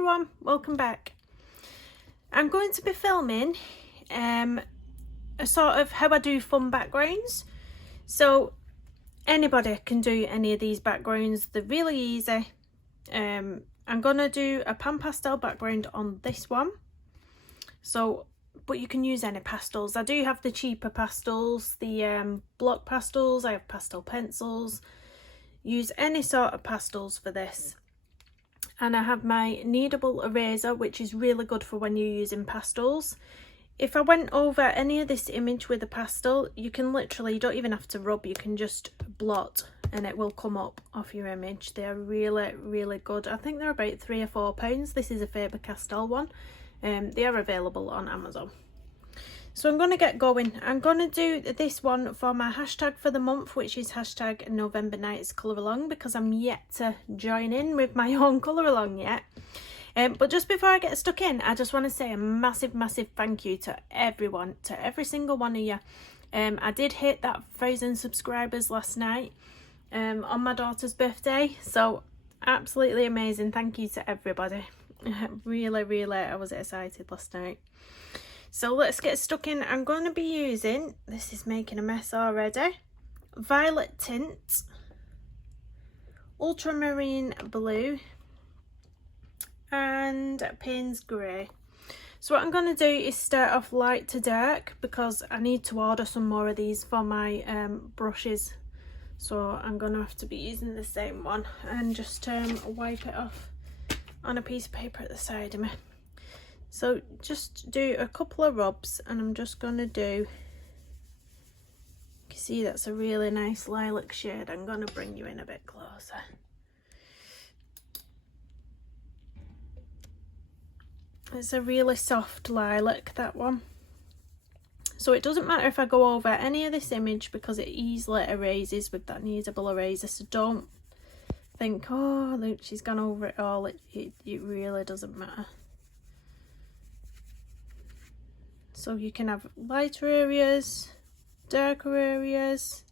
everyone, welcome back. I'm going to be filming a sort of how I do fun backgrounds. So anybody can do any of these backgrounds, they're really easy. I'm gonna do a pan pastel background on this one. So, but you can use any pastels. I do have the cheaper pastels, the block pastels, I have pastel pencils. Use any sort of pastels for this. And I have my kneadable eraser, which is really good for when you're using pastels. If I went over any of this image with a pastel, you can literally, you don't even have to rub, you can just blot and it will come up off your image. They're really, really good. I think they're about £3 or £4. This is a Faber-Castell one. They are available on Amazon. So I'm going to get going. I'm going to do this one for my hashtag for the month, which is hashtag November Nights Colour Along, because I'm yet to join in with my own colour along yet. But just before I get stuck in, I just want to say a massive thank you to everyone, to every single one of you. I did hit that 1,000 subscribers last night on my daughter's birthday, so absolutely amazing. Thank you to everybody. Really, I was excited last night. So let's get stuck in. I'm going to be using, this is making a mess already, violet tint, ultramarine blue and Payne's grey. So what I'm going to do is start off light to dark because I need to order some more of these for my brushes. So I'm going to have to be using the same one and just wipe it off on a piece of paper at the side of me. So just do a couple of rubs and I'm just going to do, you can see that's a really nice lilac shade. I'm going to bring you in a bit closer. It's a really soft lilac, that one. So it doesn't matter if I go over any of this image because it easily erases with that kneadable eraser. So don't think, oh look, she's gone over it all. It really doesn't matter. So you can have lighter areas, darker areas,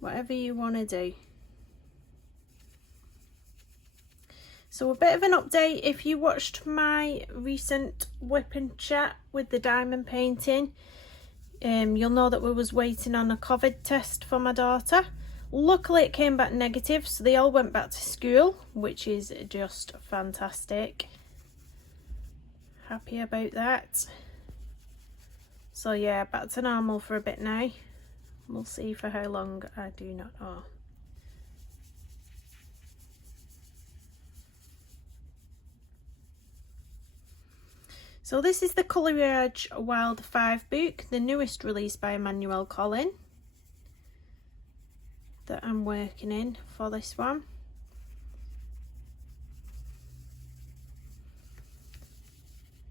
whatever you want to do. So a bit of an update, if you watched my recent whip and chat with the diamond painting, you'll know that we was waiting on a COVID test for my daughter. Luckily it came back negative, so they all went back to school, which is just fantastic. Happy about that. So yeah, back to normal for a bit now. We'll see for how long, I do not know. So this is the Coleridge Wild 5 book, the newest release by Emmanuel Collin that I'm working in for this one.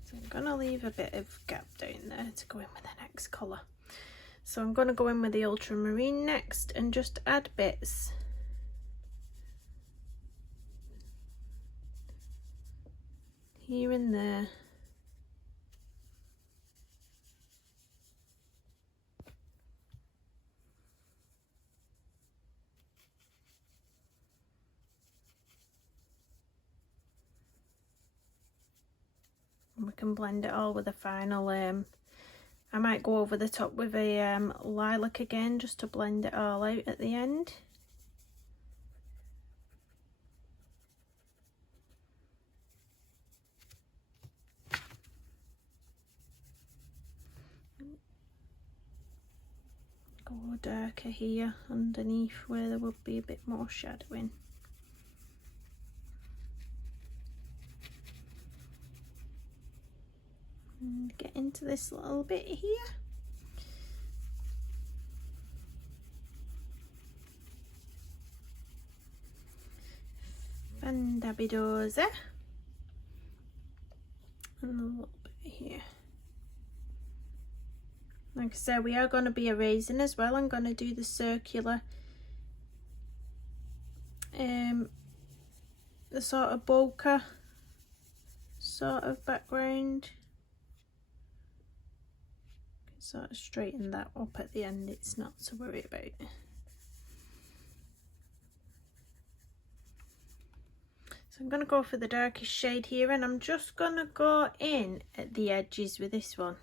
So I'm going to leave a bit of gap down there to go in with the next colour. So I'm going to go in with the ultramarine next and just add bits. Here and there. We can blend it all with a final, I might go over the top with a lilac again just to blend it all out at the end. Go darker here underneath where there would be a bit more shadowing. And get into this little bit here. Fandabidosa. And a little bit here. Like I said, we are going to be erasing as well. I'm going to do the circular, the sort of bokeh sort of background. Sort of straighten that up at the end, it's not to worry about. So I'm going to go for the darkest shade here, and I'm just going to go in at the edges with this one.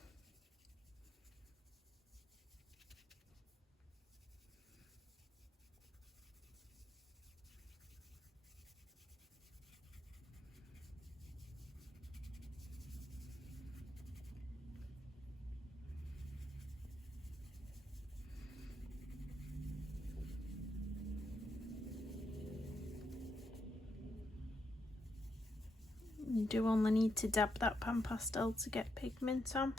You do only need to dab that pan pastel to get pigment on.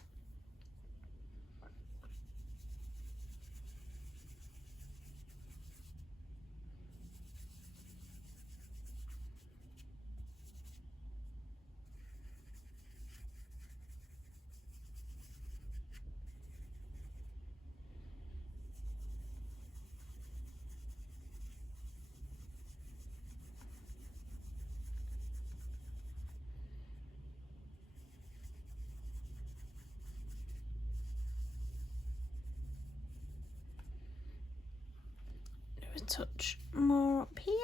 A touch more up here.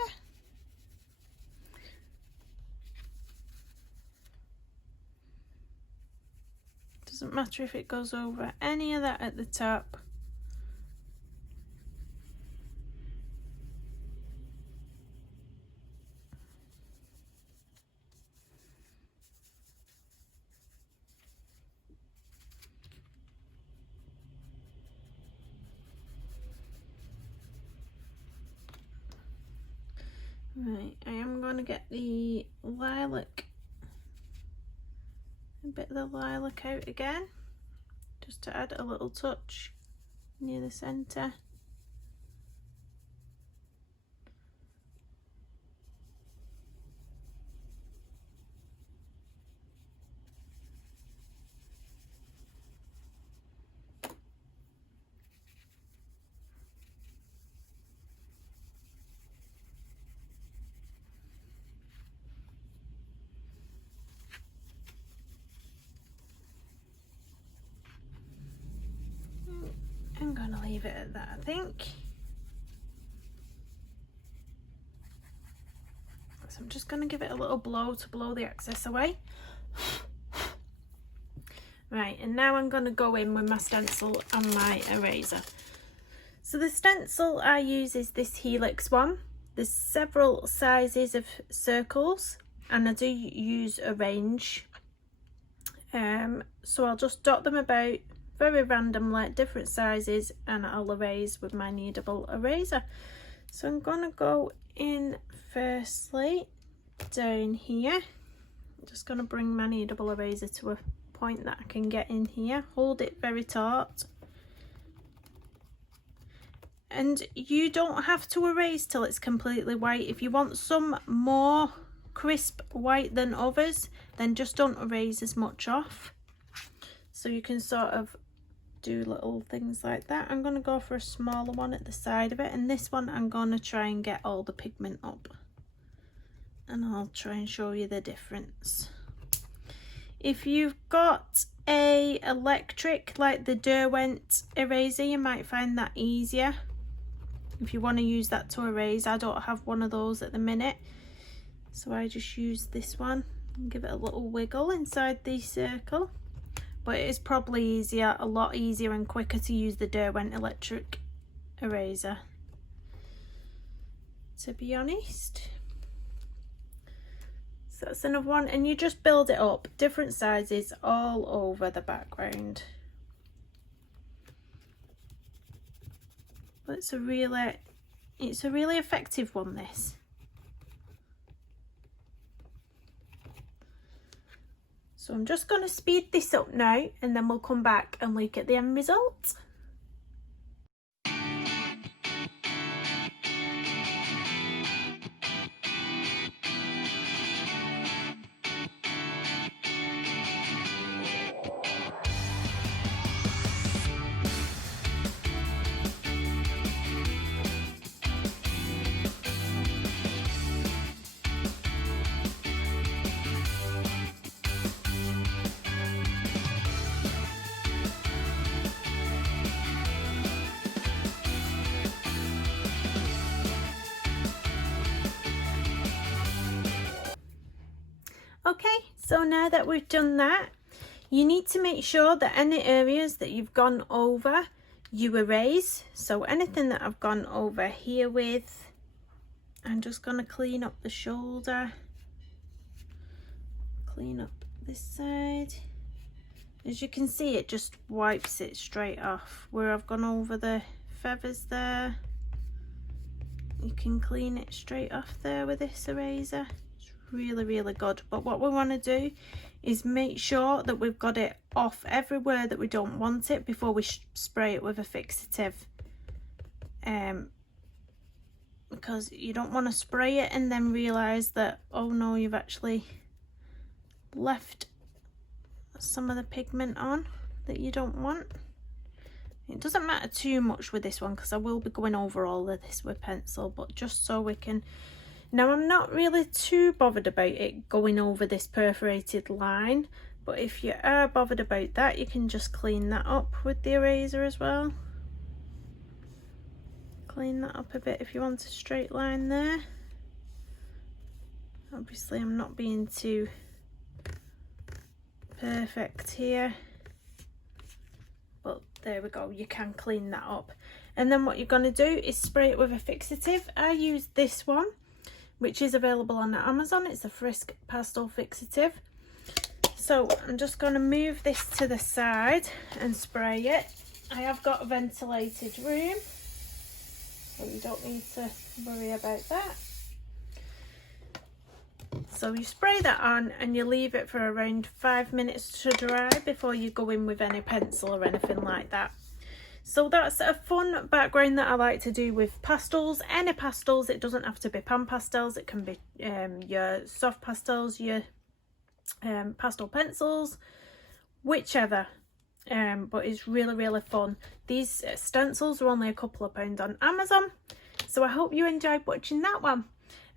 Doesn't matter if it goes over any of that at the top. Right, I am going to get the lilac, a bit of the lilac out again, just to add a little touch near the centre. I'm going to leave it at that, I think. So I'm just going to give it a little blow to blow the excess away. Right, and now I'm going to go in with my stencil and my eraser. So the stencil I use is this Helix one. There's several sizes of circles, and I do use a range. So I'll just dot them about very randomly, different sizes, and I'll erase with my kneadable eraser. So I'm going to go in firstly down here. I'm just going to bring my kneadable eraser to a point that I can get in here, hold it very taut, and you don't have to erase till it's completely white. If you want some more crisp white than others, then just don't erase as much off. So you can sort of do little things like that. I'm going to go for a smaller one at the side of it, and this one I'm going to try and get all the pigment up, and I'll try and show you the difference. If you've got a electric like the Derwent eraser, you might find that easier if you want to use that to erase. I don't have one of those at the minute, so I just use this one and give it a little wiggle inside the circle. But it is probably easier, a lot easier and quicker to use the Derwent electric eraser, to be honest. So that's another one, and you just build it up, different sizes all over the background. But it's a really effective one, this. So I'm just going to speed this up now, and then we'll come back and look at the end result. So now that we've done that, you need to make sure that any areas that you've gone over, you erase. So anything that I've gone over here with, I'm just going to clean up the shoulder, clean up this side. As you can see, it just wipes it straight off. Where I've gone over the feathers there, you can clean it straight off there with this eraser. It's really, really good. But what we want to do is make sure that we've got it off everywhere that we don't want it before we spray it with a fixative. Because you don't want to spray it and then realise that, oh no, you've actually left some of the pigment on that you don't want. It doesn't matter too much with this one because I will be going over all of this with pencil, but just so we can... Now I'm not really too bothered about it going over this perforated line, but if you are bothered about that, you can just clean that up with the eraser as well. Clean that up a bit if you want a straight line there. Obviously I'm not being too perfect here, but there we go, you can clean that up. And then what you're going to do is spray it with a fixative. I use this one, which is available on Amazon. It's a Frisk pastel fixative. So I'm just going to move this to the side and spray it. I have got a ventilated room, so you don't need to worry about that. So you spray that on and you leave it for around 5 minutes to dry before you go in with any pencil or anything like that. So that's a fun background that I like to do with pastels. Any pastels, it doesn't have to be pan pastels, it can be your soft pastels, your pastel pencils, whichever. But it's really, really fun. These stencils are only a couple of pounds on Amazon, so I hope you enjoyed watching that one.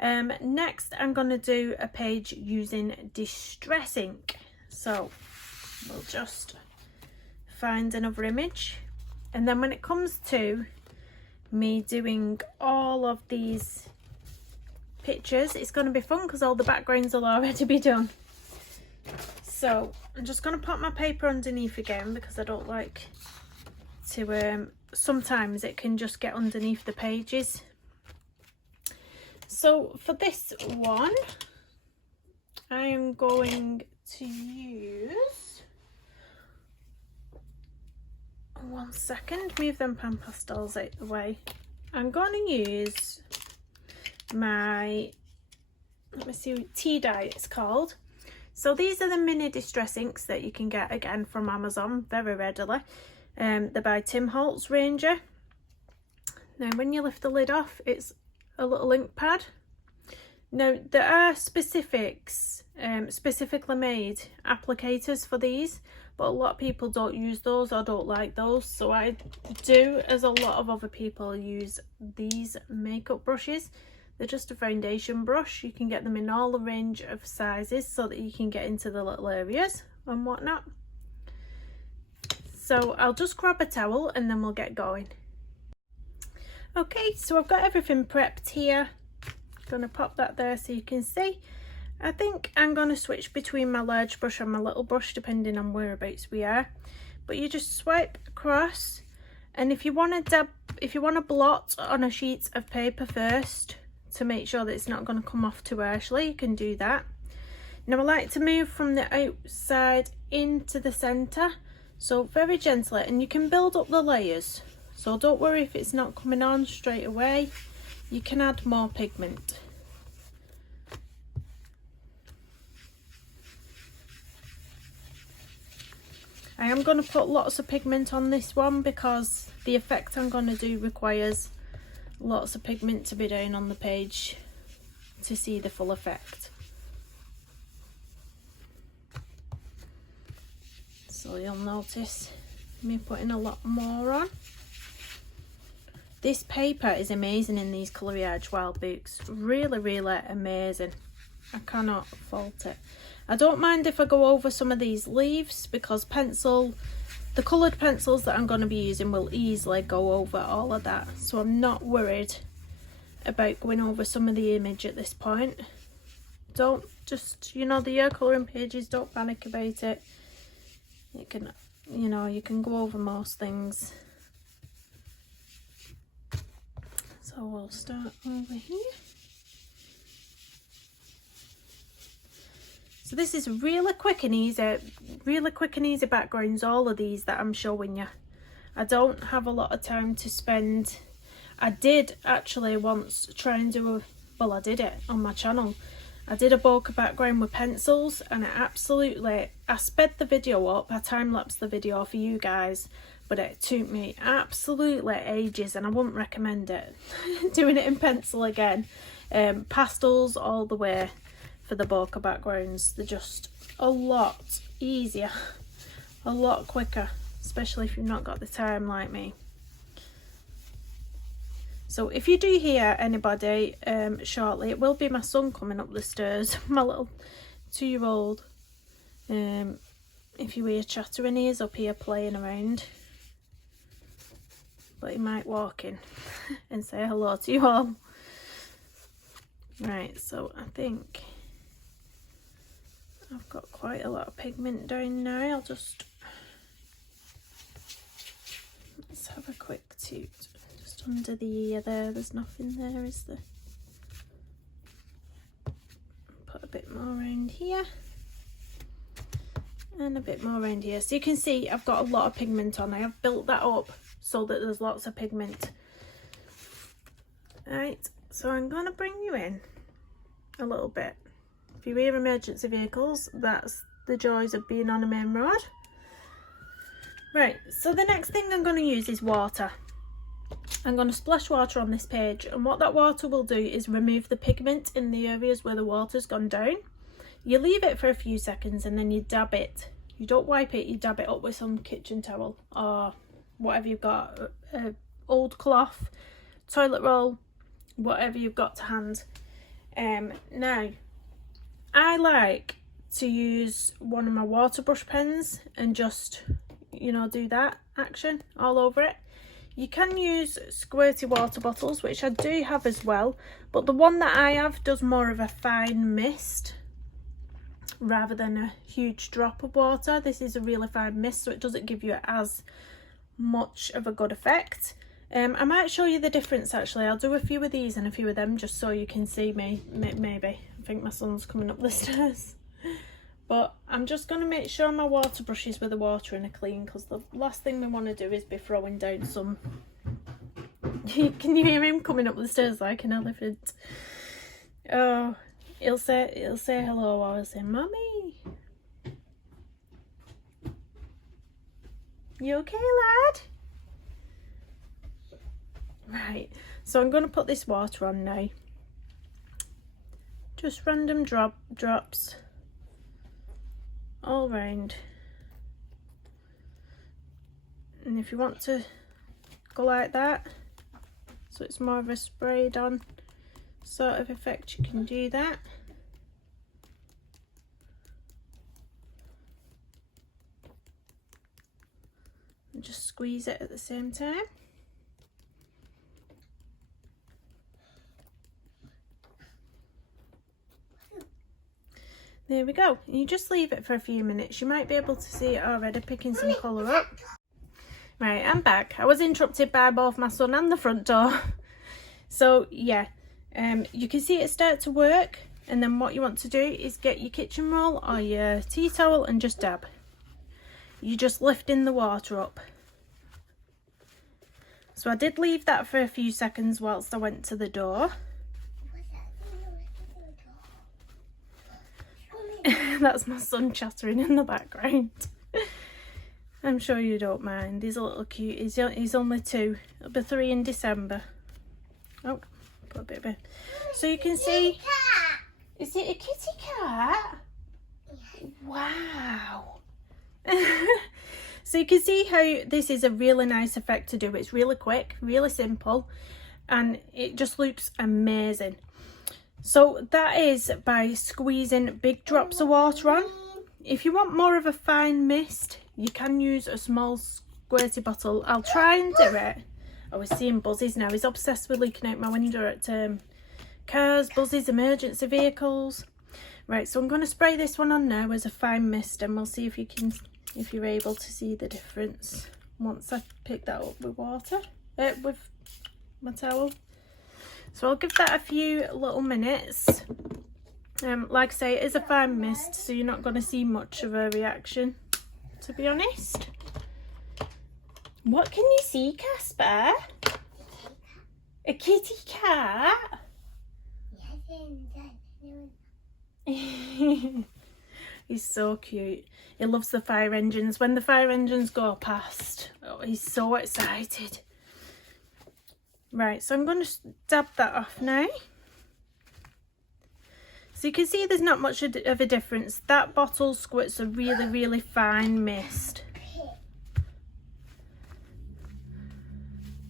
Next I'm going to do a page using distress ink, so we'll just find another image, and then when it comes to me doing all of these pictures, it's going to be fun because all the backgrounds will already be done. So I'm just going to put my paper underneath again because I don't like to, sometimes it can just get underneath the pages. So for this one, I am going to use, one second, move them pan pastels out the way. I'm going to use my, let me see, tea dye it's called. So these are the mini distress inks that you can get again from Amazon very readily. They're by Tim Holtz Ranger. Now when you lift the lid off, it's a little ink pad. Now there are specifically made applicators for these, but a lot of people don't use those or don't like those, so I do, as a lot of other people, use these makeup brushes. They're just a foundation brush. You can get them in all the range of sizes so that you can get into the little areas and whatnot. So I'll just grab a towel and then we'll get going. Okay, so I've got everything prepped here. I'm going to pop that there so you can see. I think I'm going to switch between my large brush and my little brush depending on whereabouts we are. But you just swipe across, and if you want to blot on a sheet of paper first to make sure that it's not going to come off too harshly, you can do that. Now I like to move from the outside into the centre, so very gently, and you can build up the layers. So don't worry if it's not coming on straight away, you can add more pigment. I am going to put lots of pigment on this one because the effect I'm going to do requires lots of pigment to be down on the page to see the full effect. So you'll notice me putting a lot more on. This paper is amazing in these Coloriage Wild books, really, really amazing. I cannot fault it. I don't mind if I go over some of these leaves because the coloured pencils that I'm going to be using will easily go over all of that, so I'm not worried about going over some of the image at this point. don't just, you know, the year colouring pages, don't panic about it. You can, you know, you can go over most things. So we'll start over here. So this is really quick and easy backgrounds, all of these that I'm showing you. I don't have a lot of time to spend. I did actually once try and do a, well, I did it on my channel. I did a bokeh background with pencils, and I sped the video up, I time-lapsed the video for you guys, but it took me absolutely ages, and I wouldn't recommend it. Doing it in pencil again. Pastels all the way for the bokeh backgrounds. They're just a lot easier, a lot quicker, especially if you've not got the time like me. So if you do hear anybody shortly, it will be my son coming up the stairs, my little 2-year-old. If you hear chattering, he is up here playing around. But he might walk in and say hello to you all. Right, so I think I've got quite a lot of pigment down now. I'll just, let's have a quick toot. Under the ear there, there's nothing there, is there? Put a bit more around here and a bit more around here, so you can see I've got a lot of pigment on. I have built that up so that there's lots of pigment. Right, so I'm going to bring you in a little bit. If you hear emergency vehicles, that's the joys of being on a main road. Right, so the next thing I'm going to use is water. I'm going to splash water on this page, and what that water will do is remove the pigment in the areas where the water's gone down. You leave it for a few seconds and then you dab it. You don't wipe it, you dab it up with some kitchen towel or whatever you've got, old cloth, toilet roll, whatever you've got to hand. Now, I like to use one of my water brush pens and just, you know, do that action all over it. You can use squirty water bottles, which I do have as well, but the one that I have does more of a fine mist rather than a huge drop of water. This is a really fine mist, so it doesn't give you as much of a good effect. I might show you the difference actually. I'll do a few of these and a few of them just so you can see me, maybe. I think my son's coming up the stairs. But I'm just going to make sure my water brushes with the water in are clean, because the last thing we want to do is be throwing down some... Can you hear him coming up the stairs like an elephant? Oh, he'll say hello while I say, "Mummy, you okay, lad?" Right, so I'm going to put this water on now. Just random drops. All round, and if you want to go like that, so it's more of a sprayed on sort of effect, you can do that. And just squeeze it at the same time. There we go. You just leave it for a few minutes. You might be able to see it already picking some colour up. Right, I'm back. I was interrupted by both my son and the front door. So yeah, you can see it start to work, and then what you want to do is get your kitchen roll or your tea towel and just dab. You're just lifting the water up. So I did leave that for a few seconds whilst I went to the door. That's my son chattering in the background. I'm sure you don't mind. He's a little cute. He's only 2. It'll be 3 in December. Oh, put a bit of it. So you can see. Is it a kitty cat? Wow. So you can see how this is a really nice effect to do. It's really quick, really simple, and it just looks amazing. So that is by squeezing big drops of water on. If you want more of a fine mist, you can use a small squirty bottle. I'll try and do it. Oh, we're seeing buzzes now. He's obsessed with looking out my window at cars, buzzes, emergency vehicles. Right, so I'm going to spray this one on now as a fine mist, and we'll see if you're able to see the difference once I pick that up with water, with my towel. So I'll give that a few little minutes. Like I say, it is a fine mist, so you're not going to see much of a reaction, to be honest. What can you see, Kasper? A kitty cat? He's so cute. He loves the fire engines. When the fire engines go past, oh, he's so excited. Right, so I'm going to dab that off now. So you can see there's not much of a difference. That bottle squirts a really, really fine mist.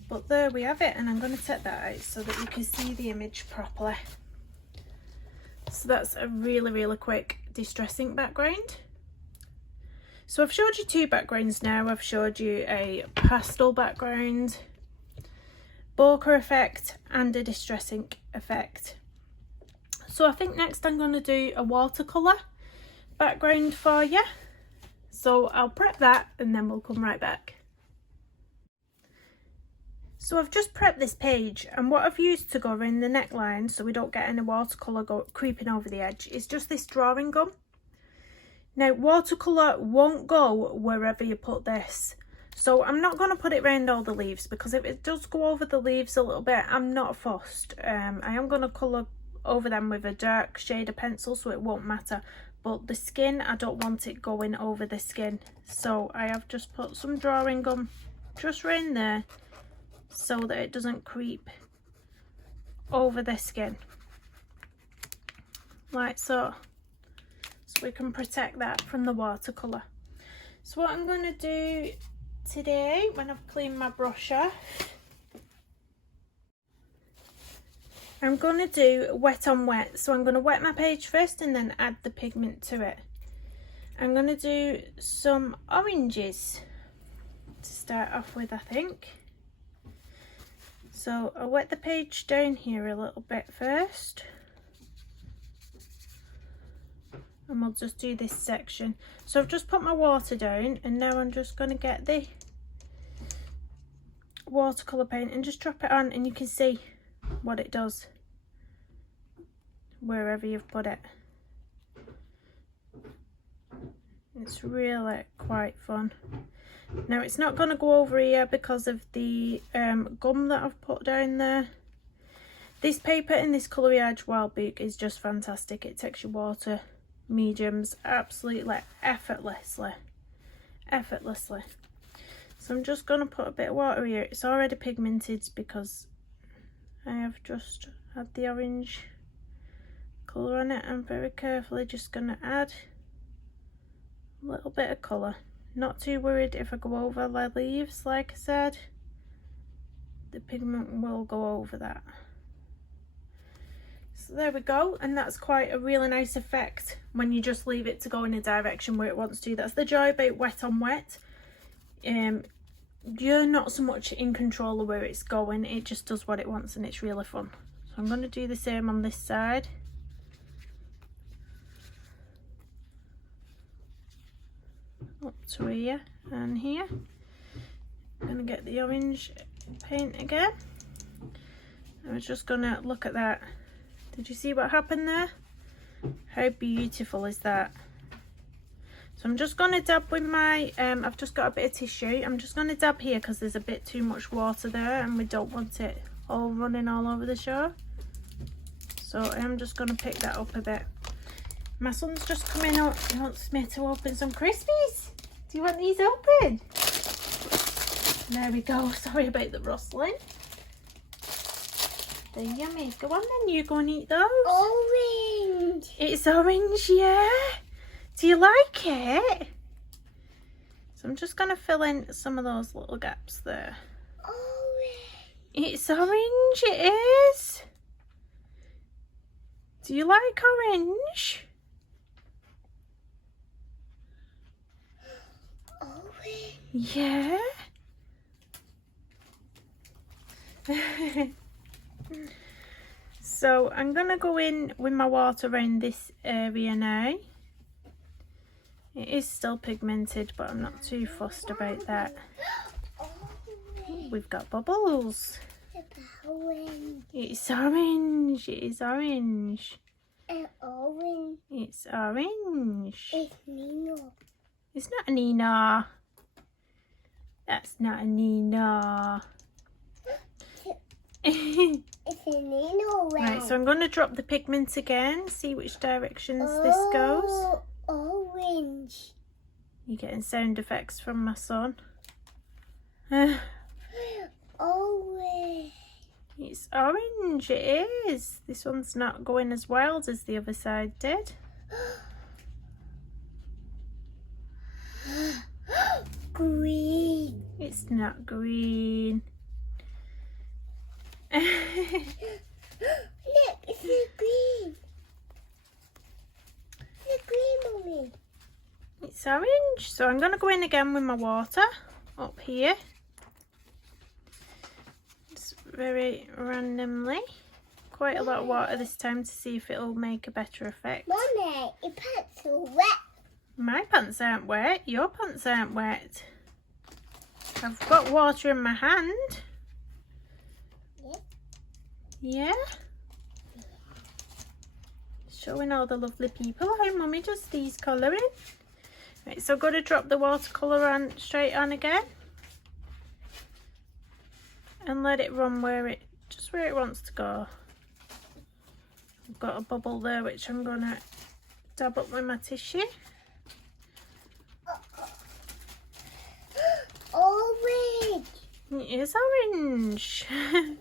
But there we have it, and I'm going to take that out so that you can see the image properly. So that's a really, really quick distress ink background. So I've showed you two backgrounds now. I've showed you a pastel background, bokeh effect, and a distress ink effect. So I think next I'm going to do a watercolour background for you. So I'll prep that and then we'll come right back. So I've just prepped this page, and what I've used to go around the neckline so we don't get any watercolour creeping over the edge is just this drawing gum. Now watercolour won't go wherever you put this, so I'm not going to put it around all the leaves, because if it does go over the leaves a little bit, I'm not fussed. I am going to colour over them with a dark shade of pencil, so it won't matter, but the skin, I don't want it going over the skin, so I have just put some drawing gum just around there so that it doesn't creep over the skin, like so we can protect that from the watercolour. So what I'm going to do today, when I've cleaned my brush off, I'm going to do wet on wet. So I'm going to wet my page first and then add the pigment to it. I'm going to do some oranges to start off with, I think. So I'll wet the page down here a little bit first, and we'll just do this section. So I've just put my water down, and now I'm just going to get the watercolour paint and just drop it on, and you can see what it does wherever you've put it. It's really quite fun. Now it's not going to go over here because of the gum that I've put down there. This paper in this Coloriage Wild Book is just fantastic. It takes your water mediums absolutely effortlessly. So I'm just going to put a bit of water here. It's already pigmented because I have just had the orange colour on it. I'm very carefully just going to add a little bit of colour. Not too worried if I go over the leaves, like I said. The pigment will go over that. So there we go, and that's quite a really nice effect when you just leave it to go in a direction where it wants to. That's the joy about wet on wet. You're not so much in control of where it's going, it just does what it wants, and it's really fun. So I'm going to do the same on this side. Up to here and here. I'm going to get the orange paint again. I was just going to look at that. Did you see what happened there? How beautiful is that? So I'm just going to dab with my, I've just got a bit of tissue. I'm just going to dab here because there's a bit too much water there and we don't want it all running all over the show. So I'm just going to pick that up a bit. My son's just coming up. He wants me to open some Crispies. Do you want these open? There we go. Sorry about the rustling. They're yummy. Go on then, you go and eat those. Orange. It's orange, yeah. Do you like it? So I'm just going to fill in some of those little gaps there. Orange. It's orange, it is. Do you like orange? Orange. Yeah. So So I'm going to go in with my water around this area now. It is still pigmented, but I'm not too fussed about that. We've got bubbles. It's orange. It is orange. Orange. It's orange. It's Nino. It's not a Nina. That's not a Nina. It's a Nino. Right, so I'm going to drop the pigment again, see which directions this goes. Orange. You're getting sound effects from my son. Orange. It's orange, it is. This one's not going as wild as the other side did. Green. It's not green. Look, it's a green. It's a green, Mummy. It's orange. So I'm going to go in again with my water up here. Just very randomly. Quite a lot of water this time to see if it'll make a better effect. Mummy, your pants are wet. My pants aren't wet. Your pants aren't wet. I've got water in my hand. Yep. Yeah. Showing all the lovely people how Mummy does these colouring. Right, so I'm going to drop the watercolour on straight on again. And let it run just where it wants to go. I've got a bubble there which I'm going to dab up with my tissue. Orange. It is orange. I'm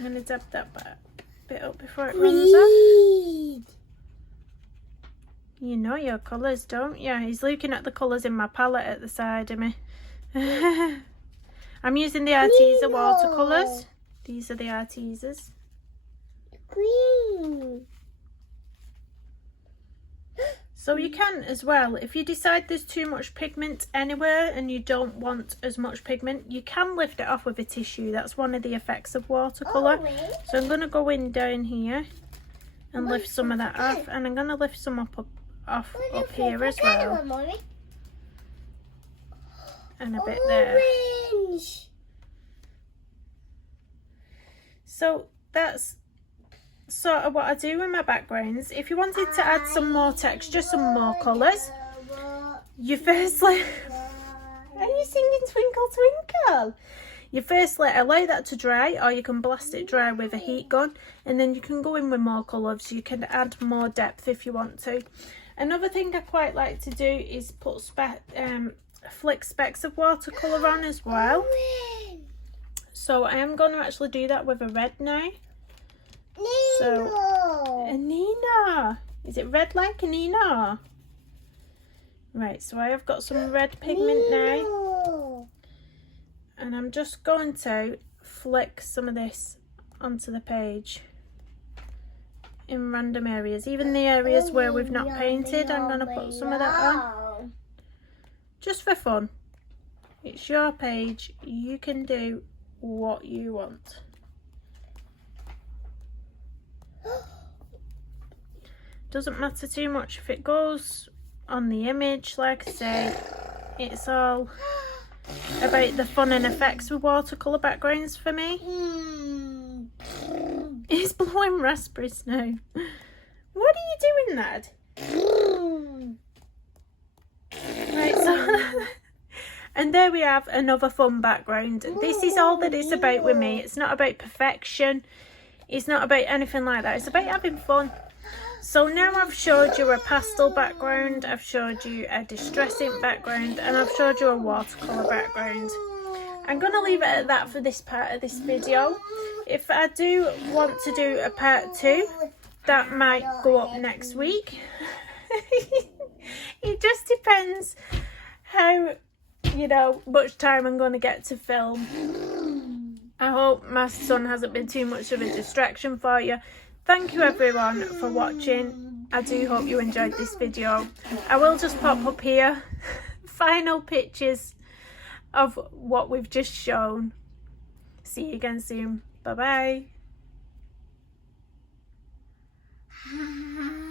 going to dab that bit up before it runs off. Green. You know your colours, don't you? He's looking at the colours in my palette at the side of me. I'm using the Arteza watercolours. These are the Artezas. Green. So you can as well, if you decide there's too much pigment anywhere and you don't want as much pigment, you can lift it off with a tissue. That's one of the effects of watercolour. So I'm going to go in down here and lift some of that off, and I'm going to lift some up here as well. And a bit there. Orange. So that's sort of what I do with my backgrounds. If you wanted to add some more texture, some more colours, you firstly... Are you singing Twinkle Twinkle? You firstly allow that to dry, or you can blast it dry with a heat gun, and then you can go in with more colours. You can add more depth if you want to. Another thing I quite like to do is put flick specks of watercolour on as well. So I am going to actually do that with a red now. So, a Nina. Is it red like a Nina? Right, so I have got some red pigment now. And I'm just going to flick some of this onto the page in random areas. Even the areas where we've not painted, I'm going to put some of that on. Just for fun. It's your page. You can do what you want. Doesn't matter too much if it goes on the image. Like I say, it's all about the fun and effects with watercolour backgrounds for me. It's blowing raspberries now. What are you doing, lad? Right, so and there we have another fun background. This is all that it's about with me. It's not about perfection. It's not about anything like that. It's about having fun. So now I've showed you a pastel background, I've showed you a distress ink background, and I've showed you a watercolour background. I'm going to leave it at that for this part of this video. If I do want to do a part 2, that might go up next week. It just depends how, much time I'm going to get to film. I hope my son hasn't been too much of a distraction for you. Thank you everyone for watching. I do hope you enjoyed this video. I will just pop up here final pictures of what we've just shown. See you again soon. Bye bye. Ha.